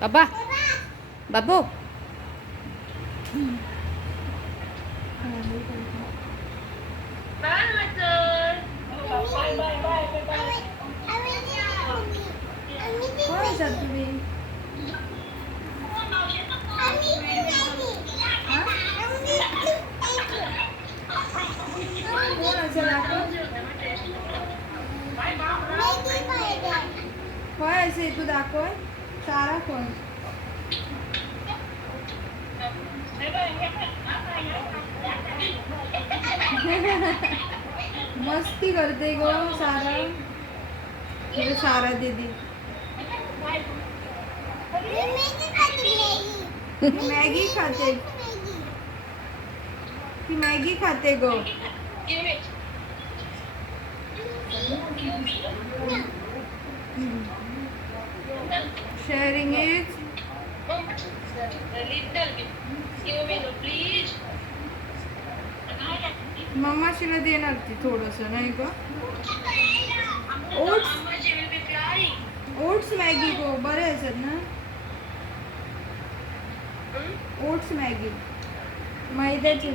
बाबा बाबू होय असे तू दाखव सारा कोण मस्ती करते गो सारा सारा दीदी मॅगी खाते ती मॅगी खाते गो sharing it मम्मा शिला देणार ती थोडस नाही का ओट्स मॅगी गो बरे असत ना ओट्स मॅगी मैद्याची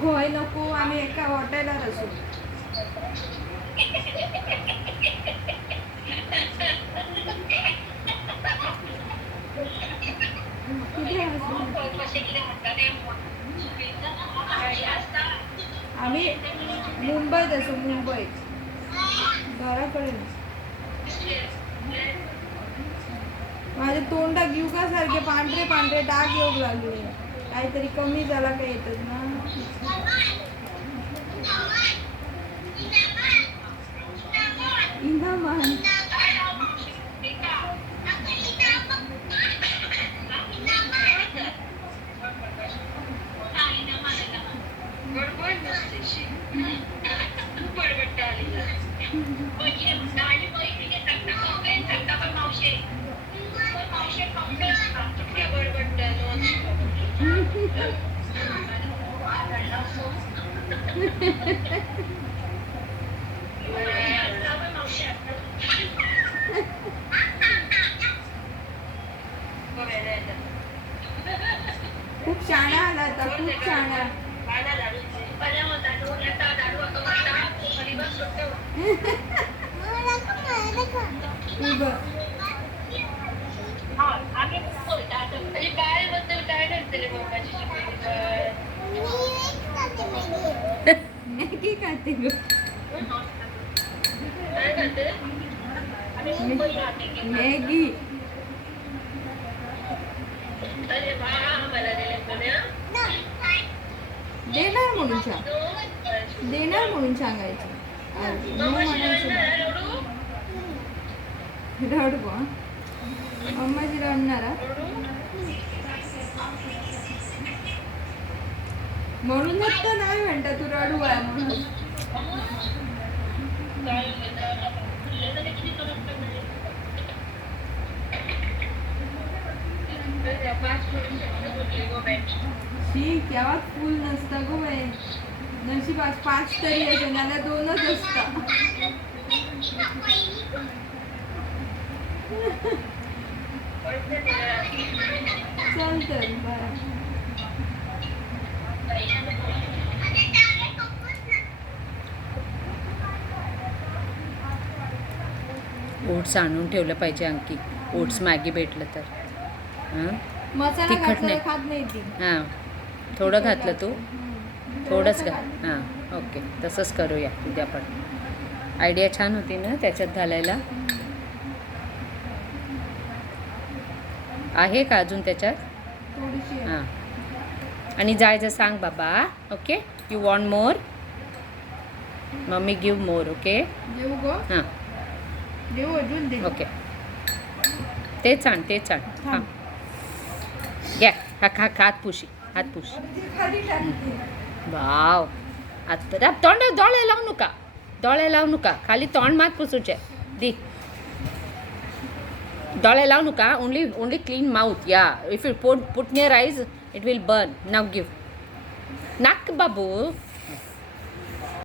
होय नको आम्ही एका हॉटेलात असू आम्ही मुंबईत असू मुंबईत घराकडे माझ्या तोंडा घेऊ का सारखे पांढरे पांढरे डाग येऊ लागले काहीतरी कमी झाला काय येतात ना इनामान खूप शाणा आला आता खूप शाणा मॅगी खाते मॅगी देणार म्हणून सांगायचं रडू अम्माची रडणारा म्हणूनच तर नाही म्हणता तू रडू आहे म्हणून केव्हा फुल नसतं गो बाई नशीब आज 5 तरी आहे मला 2च असतं चल तर बरं ओट्स आणून ठेवलं पाहिजे अंकी ओट्स मॅगी भेटलं तर मसाला घातला खात नाही ती हां थोडं घातलं तू थोडंच घाल हां ओके तसंच करूया उद्या पण आयडिया छान होती ना त्याच्यात घालायला आहे का अजून त्याच्यात थोडीशी हां आणि जायचं सांग बाबा okay you want more mummy give more okay देऊ गो हां देऊ अजून दे ओके तेच आण हां घ्या हात पुशी वाव आता दोळे लावू नका खाली तोंड मात पुसूचे दी दोळे लावू नका ओनली क्लीन माउथ या if you put near eyes it will burn now give नाक बाबू